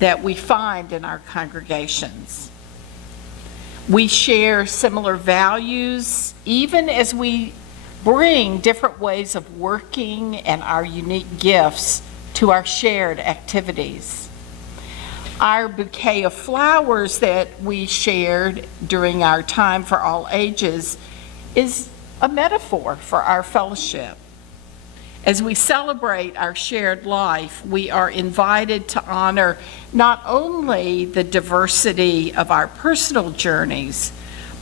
that we find in our congregations. We share similar values, even as we bring different ways of working and our unique gifts to our shared activities. Our bouquet of flowers that we shared during our time for all ages is a metaphor for our fellowship. As we celebrate our shared life, we are invited to honor not only the diversity of our personal journeys,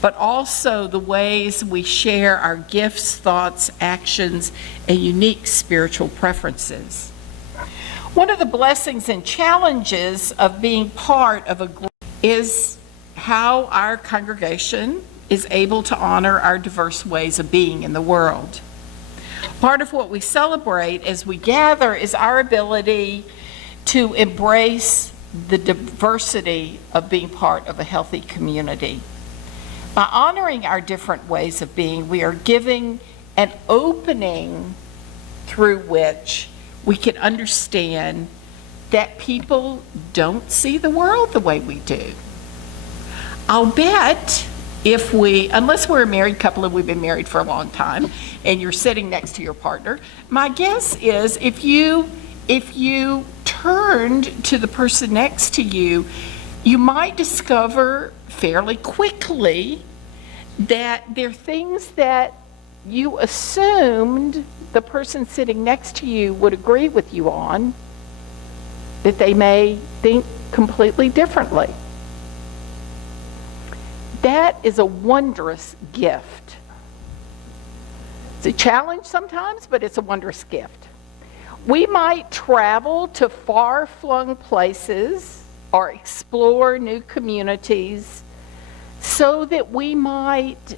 but also the ways we share our gifts, thoughts, actions, and unique spiritual preferences. One of the blessings and challenges of being part of a group is how our congregation is able to honor our diverse ways of being in the world. Part of what we celebrate as we gather is our ability to embrace the diversity of being part of a healthy community. By honoring our different ways of being, we are giving an opening through which we can understand that people don't see the world the way we do. I'll bet unless we're a married couple and we've been married for a long time and you're sitting next to your partner, my guess is if you turned to the person next to you, you might discover fairly quickly that there are things that you assumed the person sitting next to you would agree with you on, that they may think completely differently. That is a wondrous gift. It's a challenge sometimes, but it's a wondrous gift. We might travel to far-flung places or explore new communities so that we might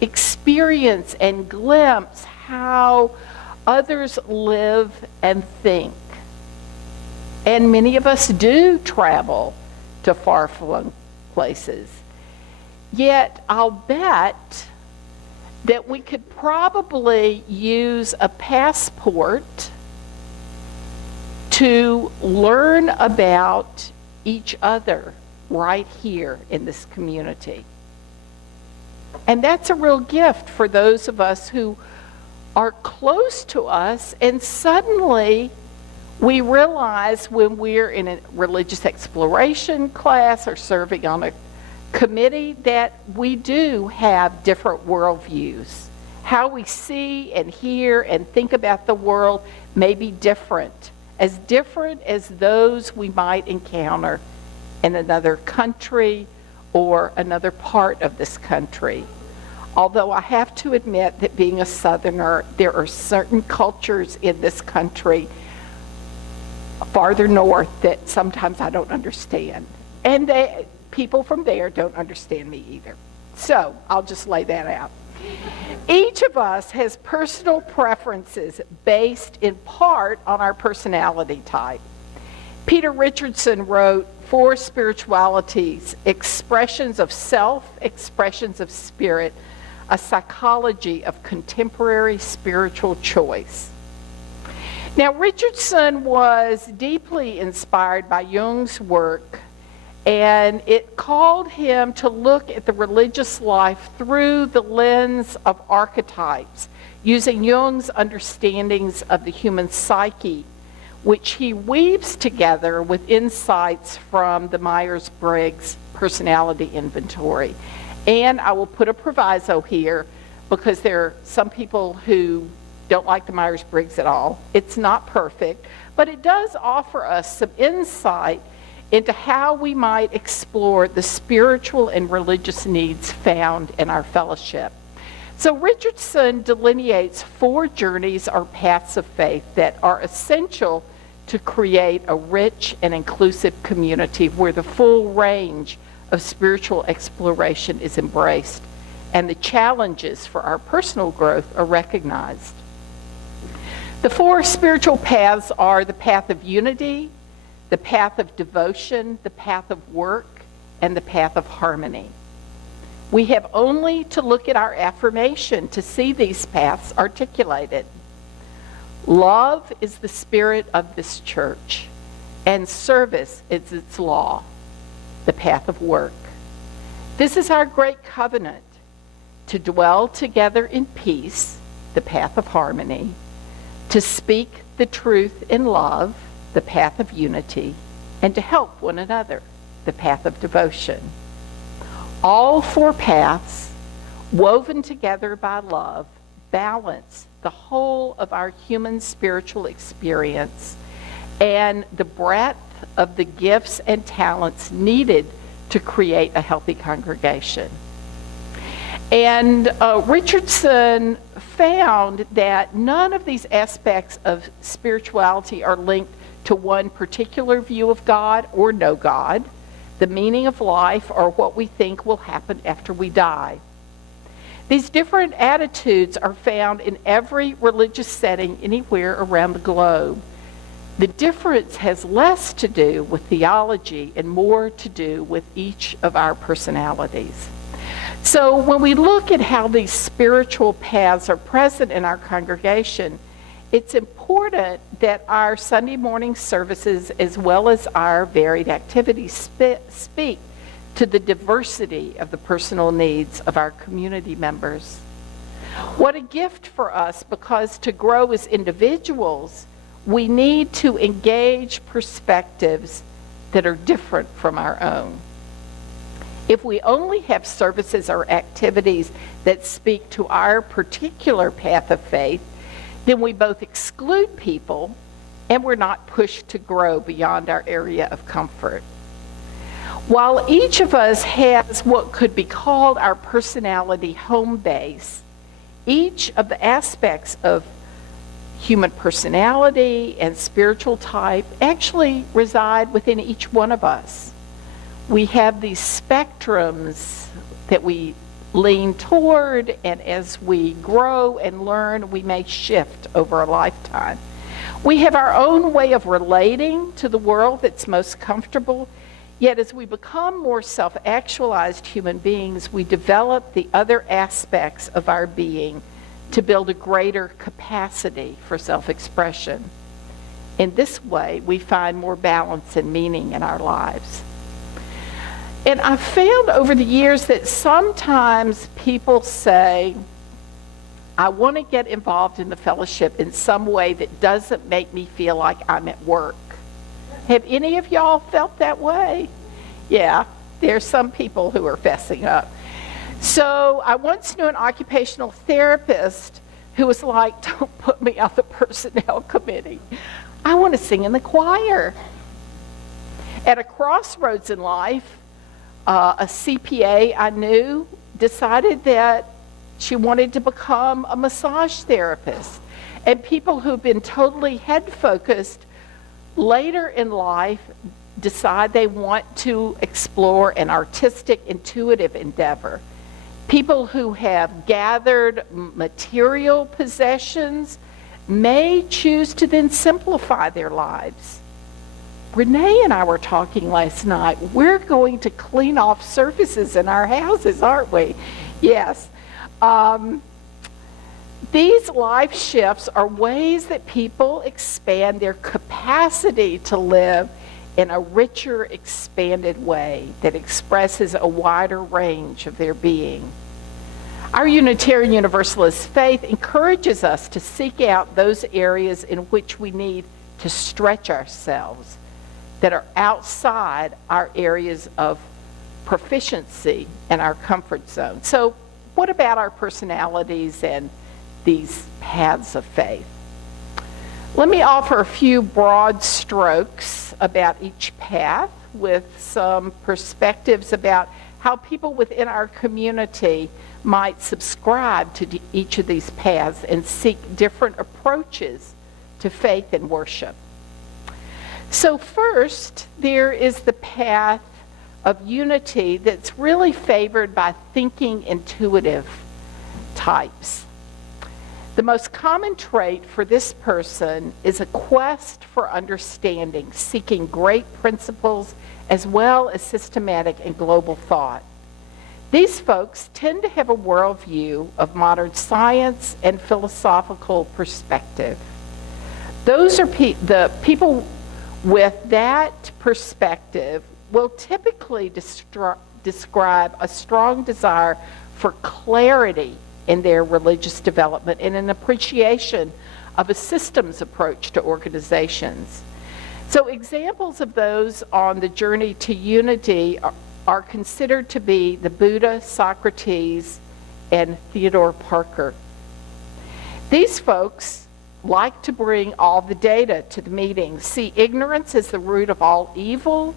experience and glimpse how others live and think. And many of us do travel to far-flung places. Yet I'll bet that we could probably use a passport to learn about each other right here in this community. And that's a real gift for those of us who are close to us, and suddenly we realize when we're in a religious exploration class or serving on a committee that we do have different worldviews. How we see and hear and think about the world may be different as those we might encounter in another country or another part of this country. Although I have to admit that being a Southerner, there are certain cultures in this country farther north that sometimes I don't understand. And people from there don't understand me either. So I'll just lay that out. Each of us has personal preferences based in part on our personality type. Peter Richardson wrote 4 spiritualities: expressions of self, expressions of spirit, a psychology of contemporary spiritual choice. Now, Richardson was deeply inspired by Jung's work, and it called him to look at the religious life through the lens of archetypes, using Jung's understandings of the human psyche, which he weaves together with insights from the Myers-Briggs personality inventory. And I will put a proviso here, because there are some people who don't like the Myers-Briggs at all. It's not perfect, but it does offer us some insight into how we might explore the spiritual and religious needs found in our fellowship. So Richardson delineates 4 journeys or paths of faith that are essential to create a rich and inclusive community where the full range of spiritual exploration is embraced and the challenges for our personal growth are recognized. The 4 spiritual paths are the path of unity, the path of devotion, the path of work, and the path of harmony. We have only to look at our affirmation to see these paths articulated. Love is the spirit of this church. and service is its law, the path of work. This is our great covenant, to dwell together in peace, the path of harmony, to speak the truth in love, the path of unity, and to help one another, the path of devotion. All four paths, woven together by love, balance the whole of our human spiritual experience and the breadth of the gifts and talents needed to create a healthy congregation. And Richardson found that none of these aspects of spirituality are linked to one particular view of God or no God, the meaning of life, or what we think will happen after we die. These different attitudes are found in every religious setting anywhere around the globe. The difference has less to do with theology and more to do with each of our personalities. So when we look at how these spiritual paths are present in our congregation, it's important that our Sunday morning services, as well as our varied activities, speak to the diversity of the personal needs of our community members. What a gift for us, because to grow as individuals, we need to engage perspectives that are different from our own. If we only have services or activities that speak to our particular path of faith, then we both exclude people and we're not pushed to grow beyond our area of comfort. While each of us has what could be called our personality home base, each of the aspects of human personality and spiritual type actually reside within each one of us. We have these spectrums that we lean toward, and as we grow and learn, we may shift over a lifetime. We have our own way of relating to the world that's most comfortable, yet as we become more self-actualized human beings, we develop the other aspects of our being to build a greater capacity for self-expression. In this way, we find more balance and meaning in our lives. And I've found over the years that sometimes people say, I want to get involved in the fellowship in some way that doesn't make me feel like I'm at work. Have any of y'all felt that way? Yeah, there's some people who are fessing up. So I once knew an occupational therapist who was like, don't put me on the personnel committee. I want to sing in the choir. At a crossroads in life, a CPA I knew decided that she wanted to become a massage therapist. And people who've been totally head-focused later in life decide they want to explore an artistic, intuitive endeavor. People who have gathered material possessions may choose to then simplify their lives. Renee and I were talking last night. We're going to clean off surfaces in our houses, aren't we? Yes. These life shifts are ways that people expand their capacity to live in a richer, expanded way that expresses a wider range of their being. Our Unitarian Universalist faith encourages us to seek out those areas in which we need to stretch ourselves that are outside our areas of proficiency and our comfort zone. So what about our personalities and these paths of faith? Let me offer a few broad strokes about each path with some perspectives about how people within our community might subscribe to each of these paths and seek different approaches to faith and worship. So first, there is the path of unity that's really favored by thinking intuitive types. The most common trait for this person is a quest for understanding, seeking great principles as well as systematic and global thought. These folks tend to have a worldview of modern science and philosophical perspective. Those are the people with that perspective will typically describe a strong desire for clarity in their religious development and an appreciation of a systems approach to organizations. So examples of those on the journey to unity are considered to be the Buddha, Socrates, and Theodore Parker. These folks like to bring all the data to the meetings, see ignorance as the root of all evil,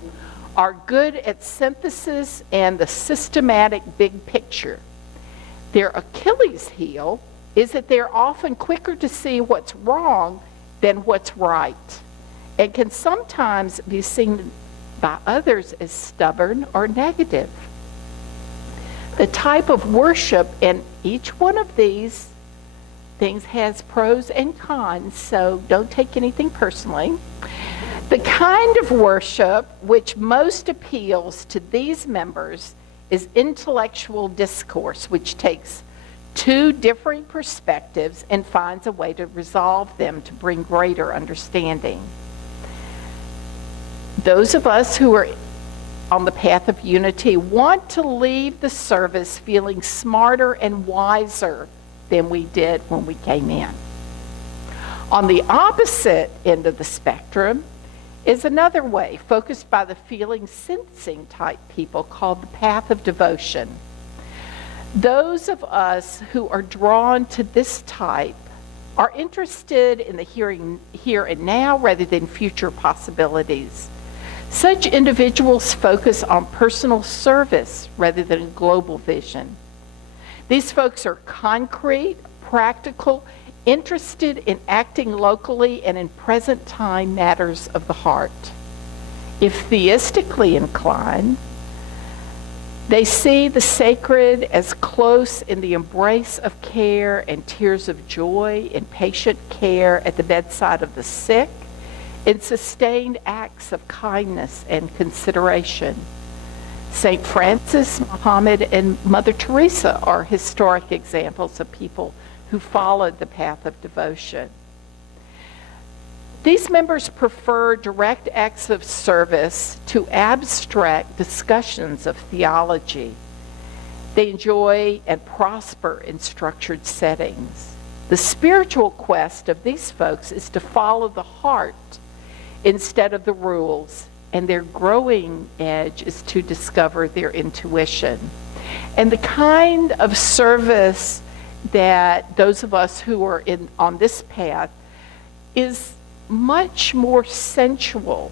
are good at synthesis and the systematic big picture. Their Achilles heel is that they're often quicker to see what's wrong than what's right, and can sometimes be seen by others as stubborn or negative. The type of worship, and each one of these things has pros and cons, so don't take anything personally. The kind of worship which most appeals to these members is intellectual discourse, which takes two differing perspectives and finds a way to resolve them to bring greater understanding. Those of us who are on the path of unity want to leave the service feeling smarter and wiser than we did when we came in. On the opposite end of the spectrum is another way, focused by the feeling sensing type people, called the path of devotion. Those of us who are drawn to this type are interested in the here and now rather than future possibilities. Such individuals focus on personal service rather than a global vision. These folks are concrete, practical, interested in acting locally and in present time matters of the heart. If theistically inclined, they see the sacred as close in the embrace of care and tears of joy, in patient care at the bedside of the sick, in sustained acts of kindness and consideration. St. Francis, Muhammad, and Mother Teresa are historic examples of people who followed the path of devotion. These members prefer direct acts of service to abstract discussions of theology. They enjoy and prosper in structured settings. The spiritual quest of these folks is to follow the heart instead of the rules, and their growing edge is to discover their intuition. And the kind of service that those of us who are on this path is much more sensual.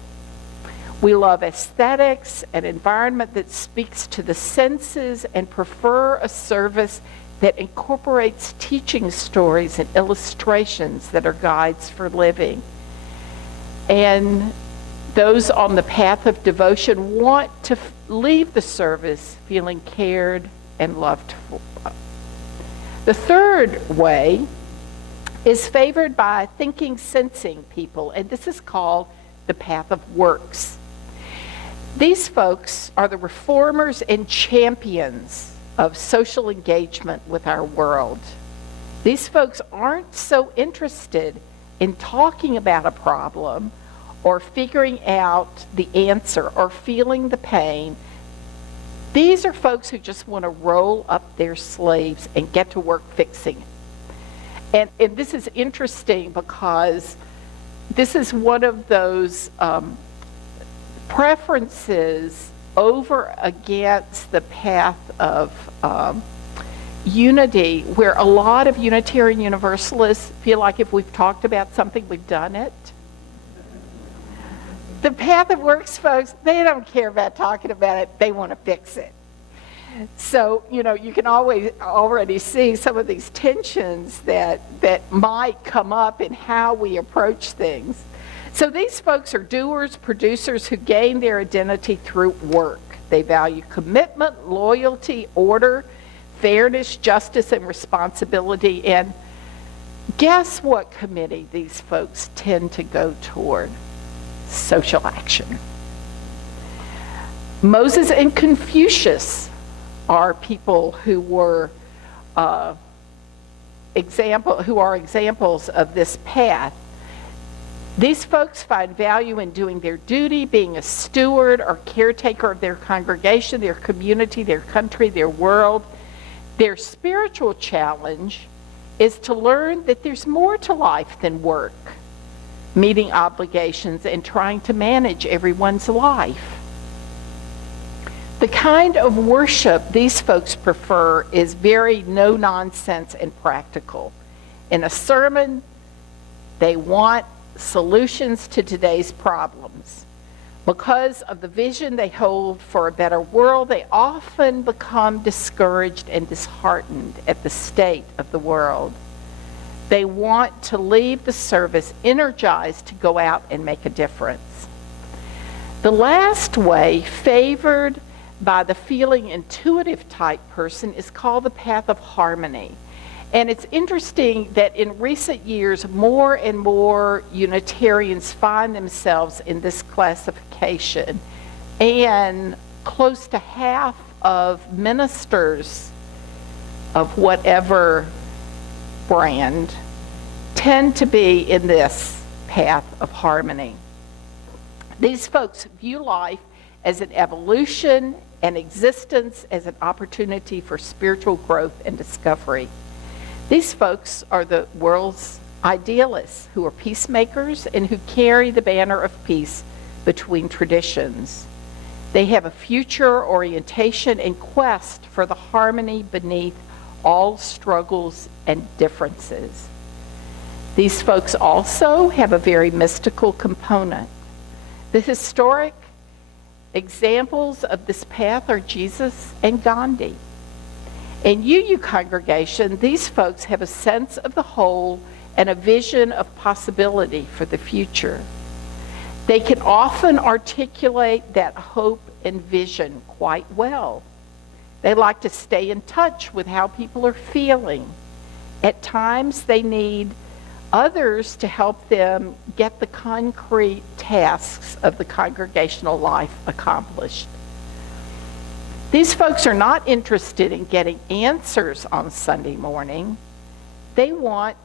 We love aesthetics, an environment that speaks to the senses, and prefer a service that incorporates teaching stories and illustrations that are guides for living. And those on the path of devotion want to leave the service feeling cared and loved for. The third way is favored by thinking, sensing people, and this is called the path of works. These folks are the reformers and champions of social engagement with our world. These folks aren't so interested in talking about a problem or figuring out the answer or feeling the pain. These are folks who just want to roll up their sleeves and get to work fixing it. And this is interesting because this is one of those preferences over against the path of unity, where a lot of Unitarian Universalists feel like if we've talked about something, we've done it. The path of works folks, they don't care about talking about it, they want to fix it. So, you can already see some of these tensions that might come up in how we approach things. So these folks are doers, producers who gain their identity through work. They value commitment, loyalty, order, fairness, justice, and responsibility. And guess what committee these folks tend to go toward? Social action. Moses and Confucius are people who are examples of this path. These folks find value in doing their duty, being a steward or caretaker of their congregation, their community, their country, their world. Their spiritual challenge is to learn that there's more to life than work, meeting obligations, and trying to manage everyone's life. The kind of worship these folks prefer is very no-nonsense and practical. In a sermon, they want solutions to today's problems. Because of the vision they hold for a better world, they often become discouraged and disheartened at the state of the world. They want to leave the service energized to go out and make a difference. The last way, favored by the feeling intuitive type person, is called the path of harmony. And it's interesting that in recent years, more and more Unitarians find themselves in this classification, and close to half of ministers of whatever brand tend to be in this path of harmony. These folks view life as an evolution and existence as an opportunity for spiritual growth and discovery. These folks are the world's idealists who are peacemakers and who carry the banner of peace between traditions. They have a future orientation and quest for the harmony beneath all struggles and differences. These folks also have a very mystical component. The historic examples of this path are Jesus and Gandhi. In UU congregation, these folks have a sense of the whole and a vision of possibility for the future. They can often articulate that hope and vision quite well. They like to stay in touch with how people are feeling. At times, they need others to help them get the concrete tasks of the congregational life accomplished. These folks are not interested in getting answers on Sunday morning. They want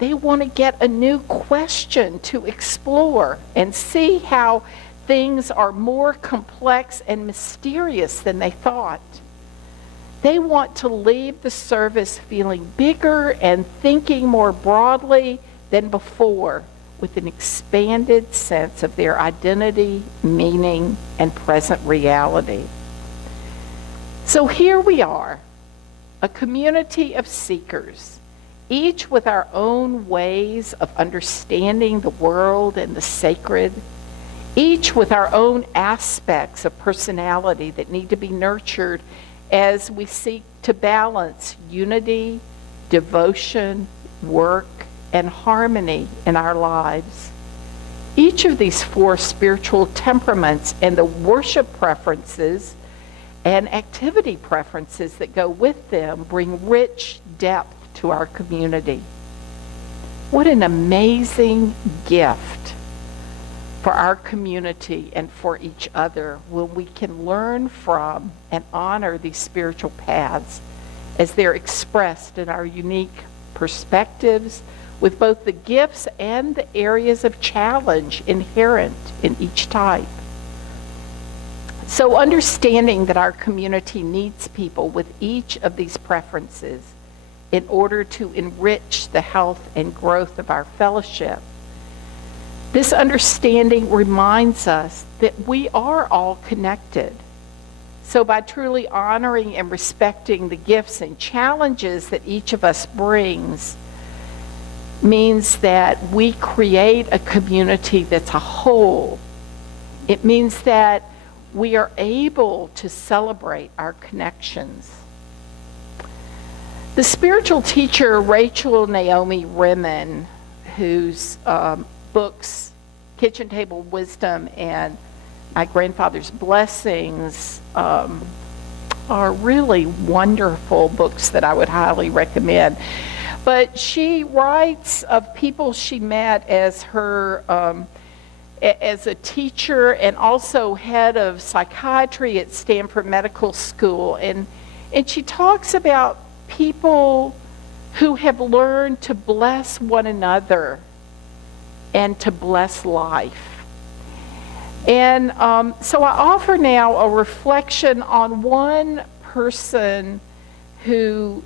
to get a new question to explore and see how things are more complex and mysterious than they thought. They want to leave the service feeling bigger and thinking more broadly than before, with an expanded sense of their identity, meaning, and present reality. So here we are, a community of seekers, each with our own ways of understanding the world and the sacred, each with our own aspects of personality that need to be nurtured as we seek to balance unity, devotion, work, and harmony in our lives. Each of these four spiritual temperaments and the worship preferences and activity preferences that go with them bring rich depth to our community. What an amazing gift for our community and for each other when we can learn from and honor these spiritual paths as they're expressed in our unique perspectives, with both the gifts and the areas of challenge inherent in each type. So understanding that our community needs people with each of these preferences in order to enrich the health and growth of our fellowship, this understanding reminds us that we are all connected. So by truly honoring and respecting the gifts and challenges that each of us brings, means that we create a community that's a whole. It means that we are able to celebrate our connections. The spiritual teacher Rachel Naomi Remen, whose books, Kitchen Table Wisdom and My Grandfather's Blessings, are really wonderful books that I would highly recommend. But she writes of people she met as her, as a teacher and also head of psychiatry at Stanford Medical School. And she talks about people who have learned to bless one another and to bless life. And so I offer now a reflection on one person who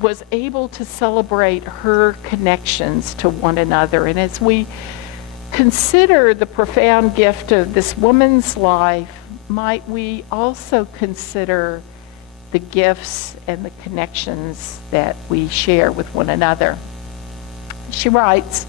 was able to celebrate her connections to one another. And as we consider the profound gift of this woman's life, might we also consider the gifts and the connections that we share with one another. She writes,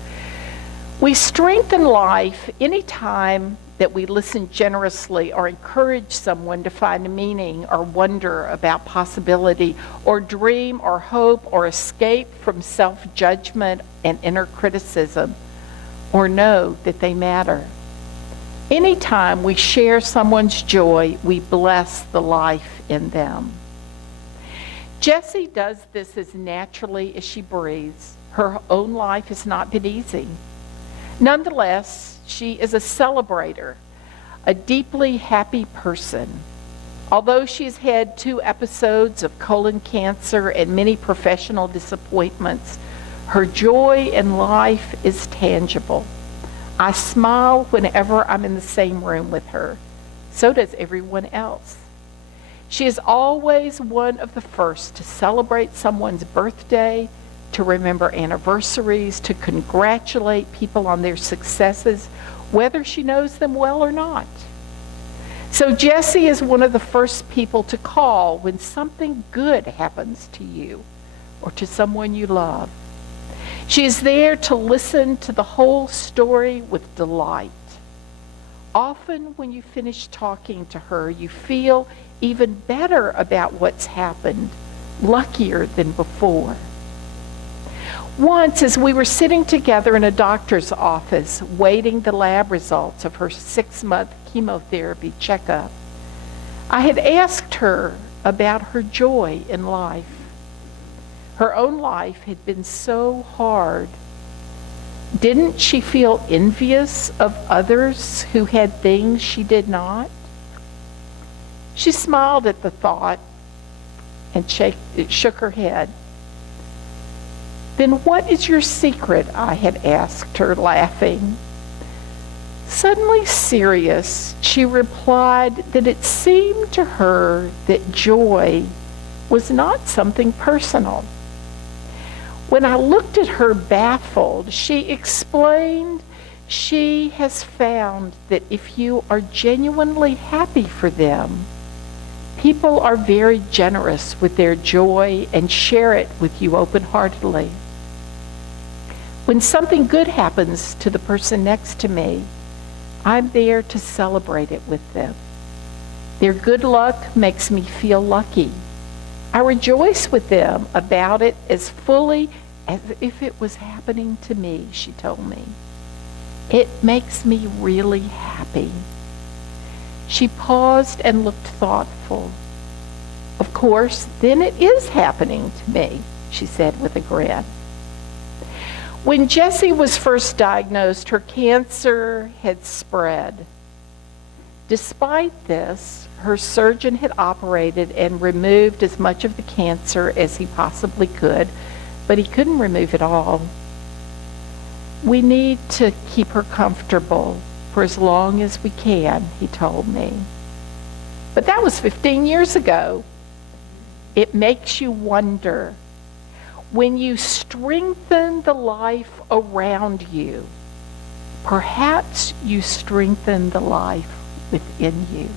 "We strengthen life anytime that we listen generously or encourage someone to find meaning or wonder about possibility or dream or hope or escape from self-judgment and inner criticism or know that they matter. Anytime we share someone's joy, we bless the life in them." Jessie does this as naturally as she breathes. Her own life has not been easy. Nonetheless, she is a celebrator, a deeply happy person. Although she's had 2 episodes of colon cancer and many professional disappointments, her joy in life is tangible. I smile whenever I'm in the same room with her. So does everyone else. She is always one of the first to celebrate someone's birthday, to remember anniversaries, to congratulate people on their successes, whether she knows them well or not. So Jessie is one of the first people to call when something good happens to you or to someone you love. She is there to listen to the whole story with delight. Often when you finish talking to her, you feel even better about what's happened, luckier than before. Once, as we were sitting together in a doctor's office, waiting the lab results of her 6-month chemotherapy checkup, I had asked her about her joy in life. Her own life had been so hard. Didn't she feel envious of others who had things she did not? She smiled at the thought and shook her head. "Then what is your secret?" I had asked her, laughing. Suddenly serious, she replied that it seemed to her that joy was not something personal. When I looked at her baffled, she explained she has found that if you are genuinely happy for them, people are very generous with their joy and share it with you open-heartedly. When something good happens to the person next to me, I'm there to celebrate it with them. Their good luck makes me feel lucky. I rejoice with them about it as fully as if it was happening to me," she told me. "It makes me really happy." She paused and looked thoughtful. "Of course, then it is happening to me," she said with a grin. When Jessie was first diagnosed, her cancer had spread. Despite this, her surgeon had operated and removed as much of the cancer as he possibly could, but he couldn't remove it all. "We need to keep her comfortable for as long as we can," he told me. But that was 15 years ago. It makes you wonder, when you strengthen the life around you, perhaps you strengthen the life within you.